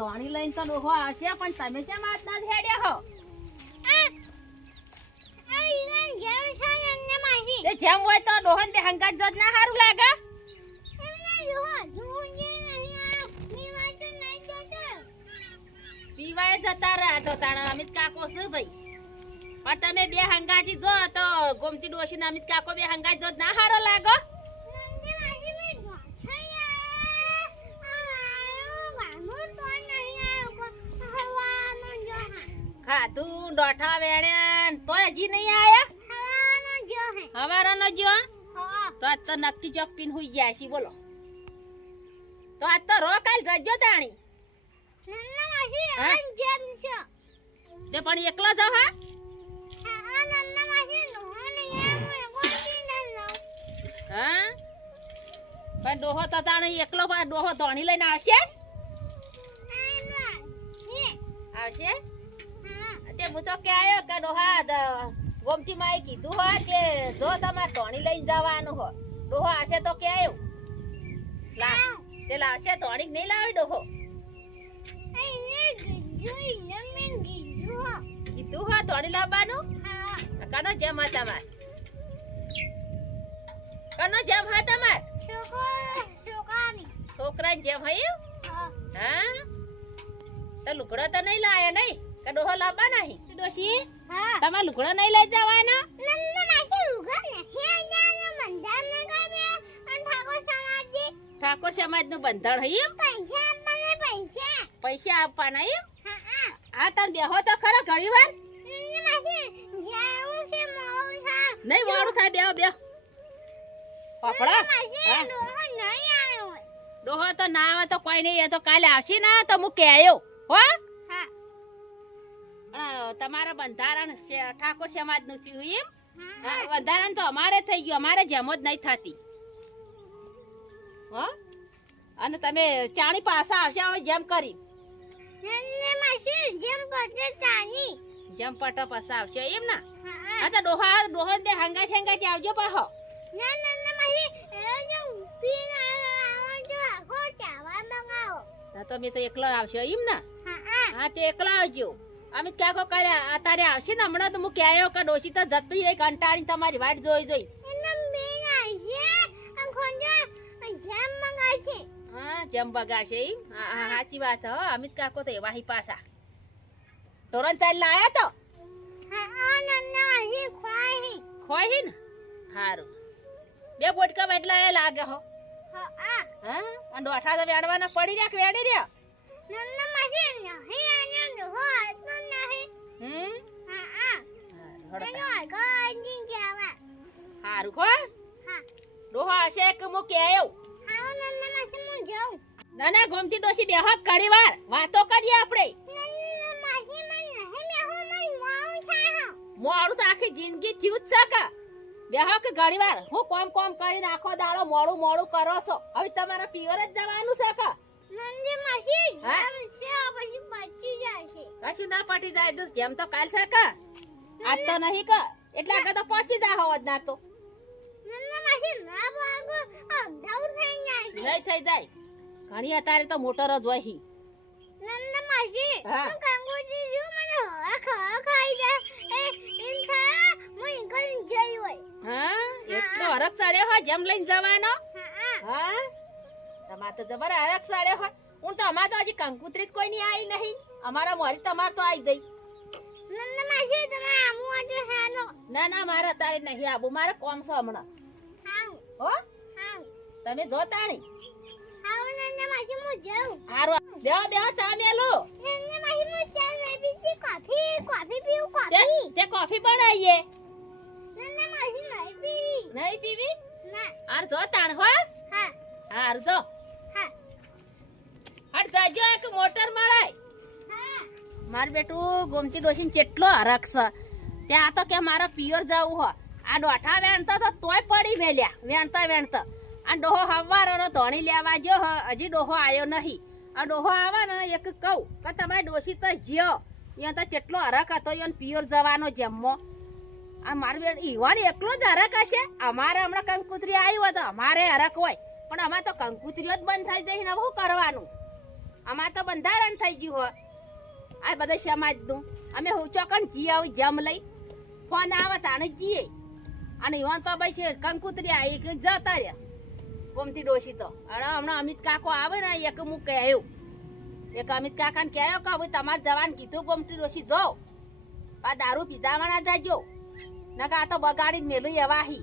તોણી લઈને તો ડોહો આવશે પણ તમે કેમ આજ ના હેડ્યા હો જેમ હોય તો ડોહન તે હંગાત જજ ના સારું લાગે પીવાય જતા રહ્યા તો તાણા અમિત કાકો છે ભાઈ પણ તમે બે હંગાજી જો તો ગોમતી ડોશી ને અમિત કાકો બે હંગાજી જો ના સારો લાગો ખાધું ડોઠા વેણ્યા તો હજી નહીં આયા હવારનો જો તો આજ તો નક્કી ચોક પીન હુઈ ગયા છી બોલો તો આજ તો રો કાલ જજો તાણી તે પણ એકલો જાવ હા પણ ડોહો તો તાણી એકલો ડોહો ધોણી લઈને આવશે આવશે હું તો કે આયો કે ડોહા ગોમતી માએ કીધું હોય કે જો તમારે ધોણી લઈને જવાનું હોય ડોહો આવશે તો કે આયો તે લાવશે ધોણી નહીં લાવે ડોહો કીધું હોય ધોણી લાવવાનું કનો જેમ હા તમારે કનો જેમ હા તમારે છોકરાની જેમ હોય હા તો લુગડો તો નહીં લાયા નહીં કે ડોહો લાવવા નહીં ડોશી તમે લુગડો નહીં લઈ જવાના ઠાકોર સમાજ નું બંધણ હઈ પૈસા આપવાના એમ હા તને બેહો તો ખરો ઘણી વાર નહીં મોડું થાય બેહો બેહો ડોહો તો ના આવે તો કોઈ નહીં એ તો કાલે આવશે ને તો હું કે આવ્યો હો તમારા બંધારણ ઠાકોર સમાજ નું થયું એમ બંધારણ તો અમારે થઈ ગયું અમારે જેમ જ નહીં થતી હો અને તમે ચાણી પાસા આવશે હવે જેમ કરી જેમ પટો પાસા આવશે એમ ના હા તો ડોહો દે હંગાથી આવજો પાહો તો મેં તો એકલો આવશે એમ ને હા તે એકલો આવજો અમિત કાકો કર્યા અત્યારે આવશે ને હમણાં તો હું ક્યાંયો કે ડોશી તો જતી રહી કંટાળી તમારી વાટ જોઈ હા જેમ બગાડશે એમ હા સાચી વાત હો અમિત કાકો તો એવા હી પાછા ટોરન ચાલ લાયા તો ખોઈ ને સારું બે પોટકા એટલા એ લાગે હો હા અને ડોઠા તો વેડવાના પડી રહ્યા કે વેડી રહ્યા હારું ખો ડોહો હશે કે હું કે આવ્યો ના ના ગોમતી ડોશી બેહો ઘડી વાર વાતો કરીએ આપણે મોડું તો આખી જિંદગી થયું જ છે કે બેહો કે ઘડી વાર હું કોમ કરીને આખો દાડો મોડું કરો છો હવે તમારા પિયર જ જવાનું છે કે કશું ના પટી જાય તો જેમ તો કાલ છે કે આજ તો નહીં કે એટલે આગળ તો પહોંચી જાય હોત ના તો નહીં થઈ જાય ઘણી અત્યારે તો મોટર જ હોય એટલો હરખ સાડ્યો હોય જેમ લઈને જવાનો હા તમારે તો જબર હરખ સાડ્યો હોય હું તો અમાર તો હજી કંકુત્રી જ કોઈ ની આવી નહીં અમારા મોરી તમાર તો આવી ગઈ ના ના મારે તારે નહીં આબુ મારે કોમ છે હમણાં હો તમે જો તાણી હારું બેહો ચા મેલો તે આઈએ નહીં પીવી હાર જો તાણ હો હાર જો હટ જાજો એક મોટર મળે માર બેટું ગોમતી ડોશીને કેટલો હરખ છે ત્યાં તો કે મારે પિયર જવું હો આ દોઠા વેણતો તો તોય પડી મેલ્યા વેણતો આ ડોહો હવારોનો ધોણી લેવા જો હજી ડોહો આવ્યો નહીં આ ડોહો આવે ને એક કહું કે તમારી ડોશી તો જ્યો અહીંયા તો કેટલો હરખ હતો એને પિયર જવાનો જમવો આ મારું બેન ઈવન એકલો જ હરખ હશે અમારે હમણાં કંકુતરી આવ્યું હોય તો અમારે હરખ હોય પણ અમારે તો કંકુતરીઓ જ બંધ થઈ જઈને શું કરવાનું અમારે તો બંધારણ થઈ ગયું હોય આ બધા સમાજનું અમે હું ચોકન જી આવું જમ લઈ ફોન આવે તાણે જીએ અને ઈવન તો ભાઈ છે કંકુતરી આવી કે જતા રહ્યા ગોમતી ડોશી તો અને હમણાં અમિત કાકો આવે ને એક હું કહ્યું એક અમિત કાકાને કહ્યો કે ભાઈ તમારે જવાનું કીધું ગોમતી ડોશી જાઓ આ દારૂ પીધાવાના જાજો નકા આ તો બગાડી મેલું એવાહી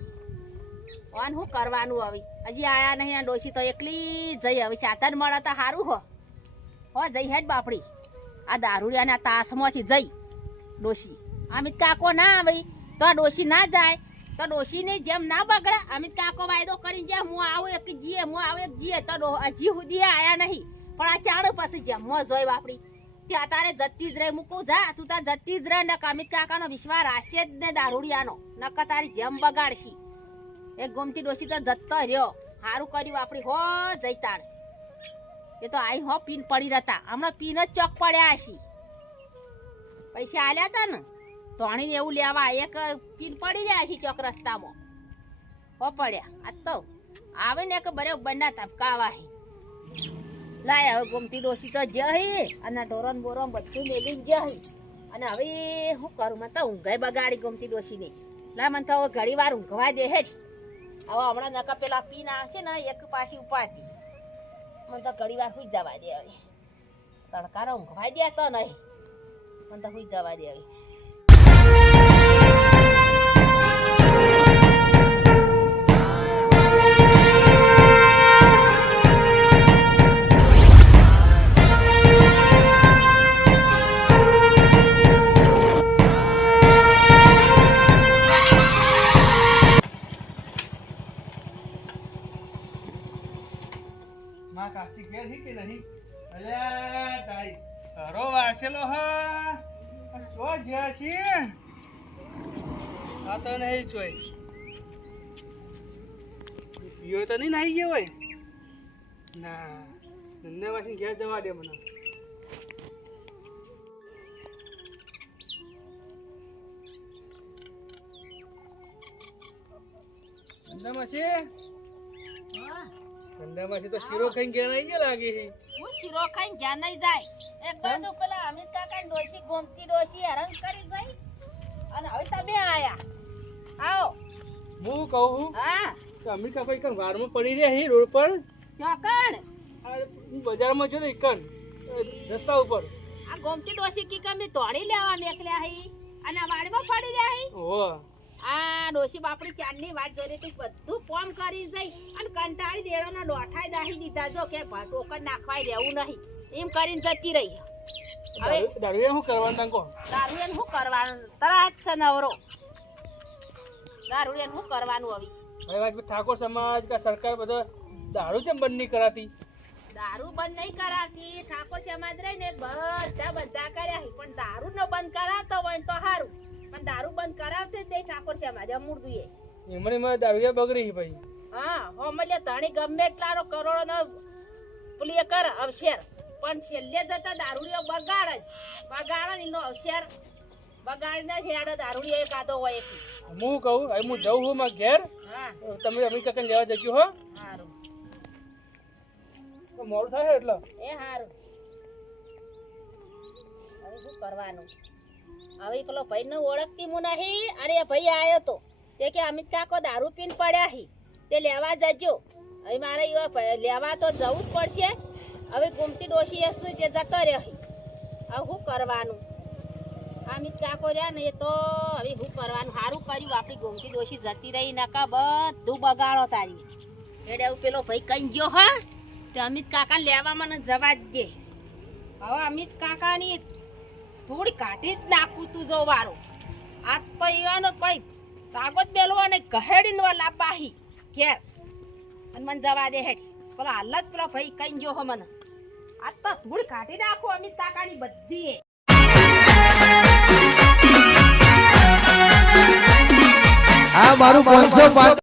ઓન શું કરવાનું હવે હજી આયા નહીં આ ડોશી તો એકલી જઈ હવે સાધન મળે તો સારું હો જઈ હેડ બાપડી આ દારૂડિયાના તાસમાંથી જઈ ડોશી અમિત કાકો ના આવે તો ડોશી ના જાય તો ડોશીની જેમ ના બગડે અમિત કાકો વાયદો કરીને જાય હું આવું એક જીએ તો હજી સુધી આયા નહીં પણ આ ચાડો પછી જેમ જોઈ બાપડી ત્યાં તારે જતી જ રહે મૂકું જા તું તાર જતી જ રહે ને અમિત કાકાનો વિશ્વાસ રાખશે જ ને દારૂડિયાનો નકર તારી જેમ બગાડશી એક ગોમતી ડોશી તો જતો રહ્યો સારું કર્યું આપડી હો જઈ તાણ એ તો આઈ હો પીન પડી રહેતા હમણાં પીન જ ચોક પડ્યા હશી પૈસા આલ્યા હતા ને ધોણી એવું લેવા એક પીન પડી જાય છે ચોક રસ્તામાં હો પડ્યા આ તો આવે ને કે બરે બંડા ધબકાવા લાય હવે ગોમતી ડોશી તો જહી અને ઢોરણ બોરણ બધું મેલી જહી અને હવે શું કરું મને તો ઊંઘાઈ બગાડી ગોમતી ડોશી ને લા મને તો ઘડી વાર ઊંઘવા દે હેડ હવે હમણાં નકા પેલા પીન આવશે ને એક પાછી ઉપાતી મને તો ઘડી વાર સુઈ જવા દે હવે તડકાનો ઊંઘવા દે તો નહીં મને તો સુઈ જવા દે હવે પીઓ તો નહીં નાહી ગયો હોય ના ધંધામાંથી ઘેર જવા દે મને ધંધામાંથી તો શીરો ખાઈને ઘેર આવી ગયા લાગે છે હું શીરો ખાઈને ઘેર નહીં જાય એક બાજુ પેલા અમિત કાકા ની ડોશી ગોમતી ડોશી હેરાન કરી ભાઈ અને હવે તમે આયા આવો હું કહું હા અમિત કાકા એક વારમાં પડી રહ્યા છે રોડ પર ચોકણ હું બજારમાં જો એકન રસ્તા ઉપર આ ગોમતી ડોશી કી કમી તોડી લેવા મેકલ્યા હી અને આ વાડીમાં પડી રહ્યા હી ઓહો આ ડોશી બાપડી ચાંદની વાત જોઈ તી બધું કોમ કરી જઈ અને કંટાળી દેડોના દોઠાઈ દાહી દીધા જો કે ટોકન નાખવાય રહેવું નહીં એમ કરીને જતી રહી હવે દારૂ શું કરવાનું તને કોણ દારૂ શું કરવાનું તરાત છે નવરો દારૂ શું કરવાનું હવે હવે વાત ઠાકોર સમાજ કે સરકાર બધો દારૂ કેમ બંધ નહીં કરાતી દારૂ બંધ નહીં કરાતી ઠાકોર સમાજ રહીને બધા કર્યા પણ દારૂ નો બંધ કરાવતો હોય તો સારું પણ દારૂ બંધ કરાવતે જ ઠાકોર સમાજ અમૂર્દું એમની માં દારૂ બગડી ભાઈ હા હોમલ્ય ધણી ગમે એટલાનો કરોડો નો પ્લે કર અવસર પણ છેલ્લે જતા દારૂડિયો બગાડ એનો અવસર બગાડીને હેડો દારૂડિયો કાદો હોય હું કહું હવે હું જઉં છું મારા ઘેર તમે અમિત કાકાને લેવા જજો હો સારું મોડું થાય એટલે એ સારું હવે શું કરવાનું હવે પેલો ભાઈ ને ઓળખતી હું નહીં અરે ભાઈ આવ્યો તો તે કે અમિત કાકો દારૂ પીને પડ્યા હી તે લેવા જજો હવે મારે લેવા તો જવું જ પડશે હવે ગોમતી ડોશી હશે જે જતો રહ્યો હવે શું કરવાનું અમિત કાકો રહ્યા ને એ તો હવે શું કરવાનું સારું કર્યું આપણી ગોમતી ડોશી જતી રહી નકા બધું બગાડો તારી એટલે એવું પેલો ભાઈ કઈ ગયો હા તે અમિત કાકા લેવા મને જવા જ દે હવે અમિત કાકાની થોડી કાઢી જ નાખું તું જો વારો આ તો ઈવાનો કોઈ કાગજ બેલવો ને કહેડીને લાપાહી ઘેર અને મને જવા દે હેઠ પેલો હાલ જ પેલો ભાઈ કઈ જો હો મને આ તો ધૂળ કાઢી નાખો અમિત કાકાની બધી આ મારું 505